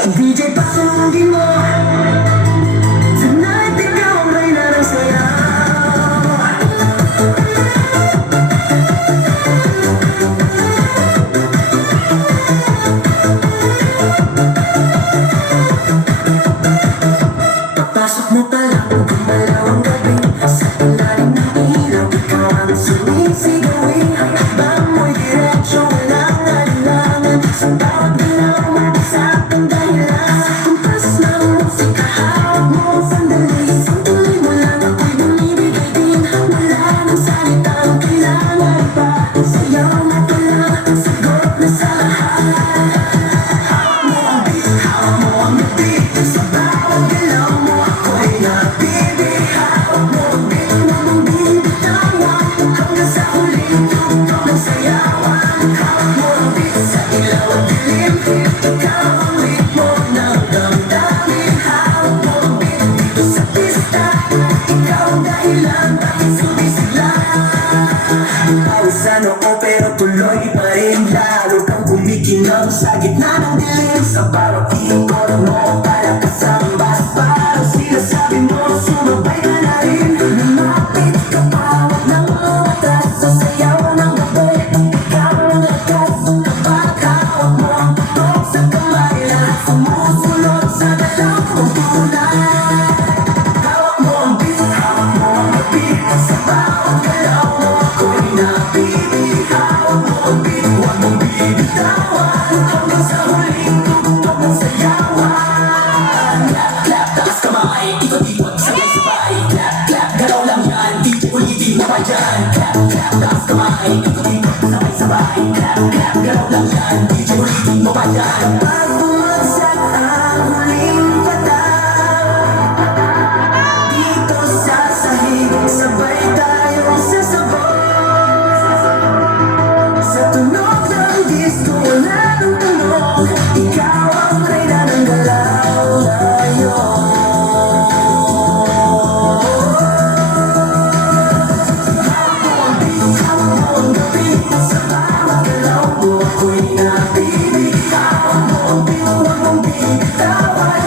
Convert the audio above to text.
DJ pasugin mo, tonight ikaw ang reyna ng sayaw. Papasok mo palang gumalaw ang gabi, sa ilalim ng ilaw ikaw ang sumisigawi. Habang mo'y diretsyo walang alinlangan, sa bawat galaw mag-isap ang dahilan. Sa kumpas ng musika hawak mo ang sandali, santuloy mo lang ako'y bumibigay din. Wala nang salitang kailangan pa, sayaw mo pa lang ang sagot na sa lahat. Hawak mo ang beat, hawak mo ang beat, sa bawat galaw mo ako'y nabibig. Hawak mo ang beat, huwag mong bibitawan, hanggang sa huling tugtog ng sayawan. Hawak mo ang beat sa ilaw at dilim, ikaw ang ritmo ng damdamin. Hawak mo ang beat dito sa pista, ikaw ang dahilan bakit sumisigla. Pausa noo pero tuloy pa rin, lalo kang kumikinang sa gitna ng dilim. Sa bawat ikot mo para kasambas, parang sinasabi mo sumabay ka na rin. Lumapit ka pa, wag nang umatras, sa sayaw ng gabi ikaw ang lakas. Kapag hawak mo ang tutok sa kamay, lahat sumusunod sa galaw mong tulad. Hawak mo ang beat, hawak mo ang beat, sa bawat galaw mo ako'y nabibig. Hawak mo ang beat, huwag mong bibitawan, hanggang sa huling tugtog ng sayawan. Clap, clap, taas kamay, ikot-ikot, sabay-sabay. Clap, clap, galaw lang yan, DJ ulitin mo pa dyan. Clap, clap, taas kamay, ikot-ikot, sabay-sabay. Clap, clap, galaw lang yan, DJ ulitin mo pa dyan. Kapag bumagsak ang huling patak, dito sa sahig, sabay tayong sasabog. Sa tunog ng disco, wala nang tunog, ikaw ang reyna ng galaw ngayon. Hawak mo ang beat, hawak mo ang gabi, sa bawat galaw mo ako'y nabibig. Hawak mo ang beat, huwag mong bibitawan,